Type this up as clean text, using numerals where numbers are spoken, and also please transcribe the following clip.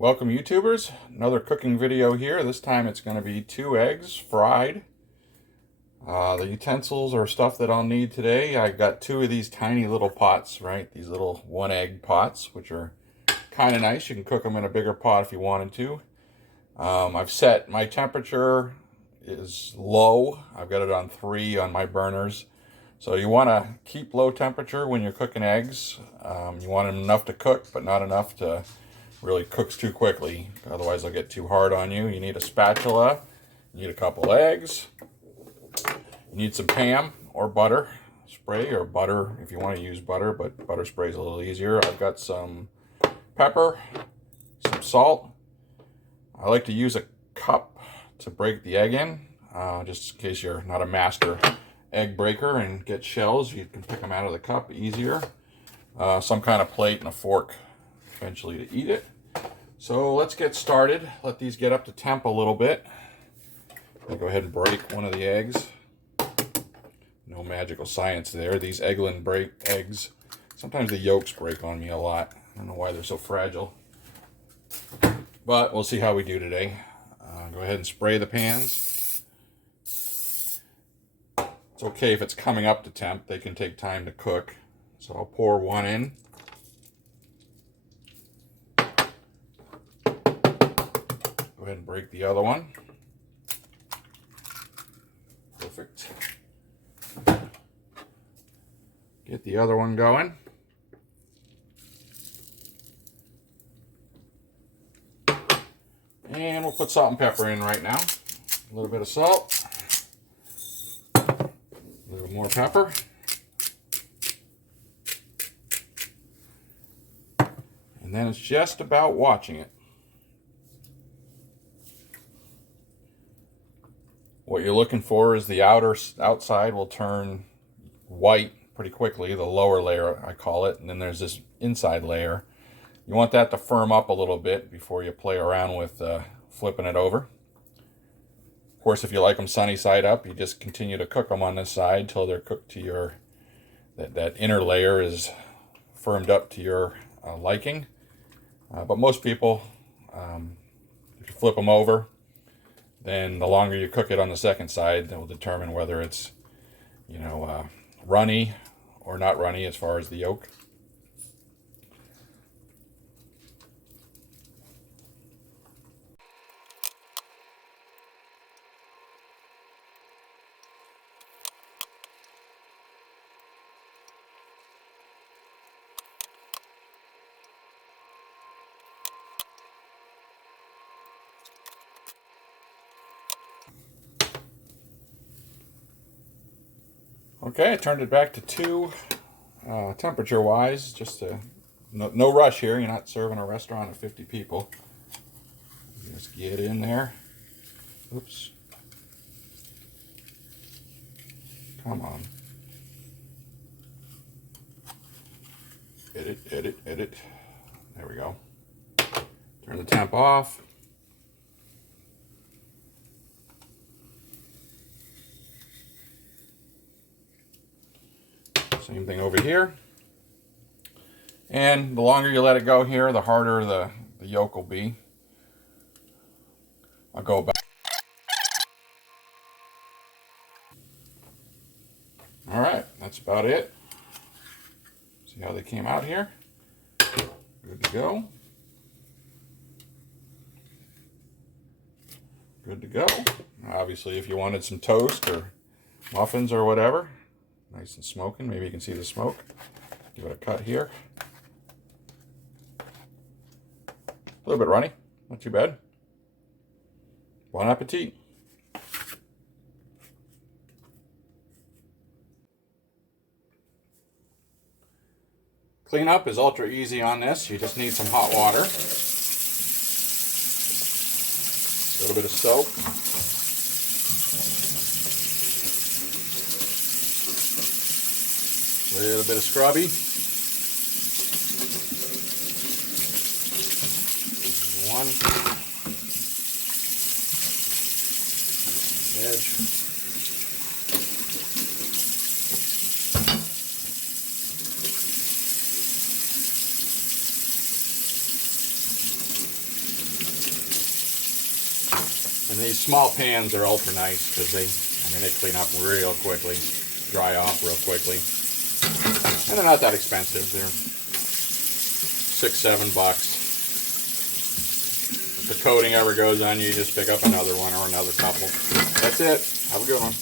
Welcome YouTubers, another cooking video here. This time it's going to be 2 eggs fried. The utensils or stuff that I'll need today, I got 2 of these tiny little pots, right? These little 1 egg pots, which are kind of nice. You can cook them in a bigger pot if you wanted to. I've set my temperature is low. I've got it on 3 on my burners. So you want to keep low temperature when you're cooking eggs. You want them enough to cook, but not enough to really cooks too quickly. Otherwise they'll get too hard on you. You need a spatula. You need a couple eggs. You need some Pam or butter spray, or butter if you want to use butter, but butter spray is a little easier. I've got some pepper, some salt. I like to use a cup to break the egg in, just in case you're not a master egg breaker and get shells. You can pick them out of the cup easier. Some kind of plate and a fork eventually to eat it. So let's get started. Let these get up to temp a little bit. I'll go ahead and break one of the eggs. No magical science there. These Eggland break eggs. Sometimes the yolks break on me a lot. I don't know why they're so fragile. But we'll see how we do today. Go ahead and spray the pans. It's okay if it's coming up to temp. They can take time to cook. So I'll pour one in. Go ahead and break the other one. Perfect. Get the other one going. And we'll put salt and pepper in right now. A little bit of salt. A little more pepper. And then it's just about watching it. What you're looking for is the outside will turn white pretty quickly, the lower layer I call it, and then there's this inside layer. You want that to firm up a little bit before you play around with flipping it over. Of course, if you like them sunny side up, you just continue to cook them on this side till they're cooked to your, that inner layer is firmed up to your liking. But most people, if you flip them over, then the longer you cook it on the second side, that will determine whether it's, runny or not runny as far as the yolk. Okay, I turned it back to 2 temperature-wise, just to, no rush here. You're not serving a restaurant of 50 people. Just get in there. Oops. Come on. Edit, edit, edit. There we go. Turn the temp off. Same thing over here. And the longer you let it go here, the harder the yolk will be. I'll go back. All right, that's about it. See how they came out here? Good to go. Good to go. Obviously, if you wanted some toast or muffins or whatever, nice and smoking. Maybe you can see the smoke. Give it a cut here. A little bit runny. Not too bad. Bon appetit. Cleanup is ultra easy on this. You just need some hot water. A little bit of soap. A little bit of scrubby. One edge. And these small pans are ultra nice because they clean up real quickly, dry off real quickly. And they're not that expensive. They're $6-7. If the coating ever goes on, you just pick up another one or another couple. That's it. Have a good one.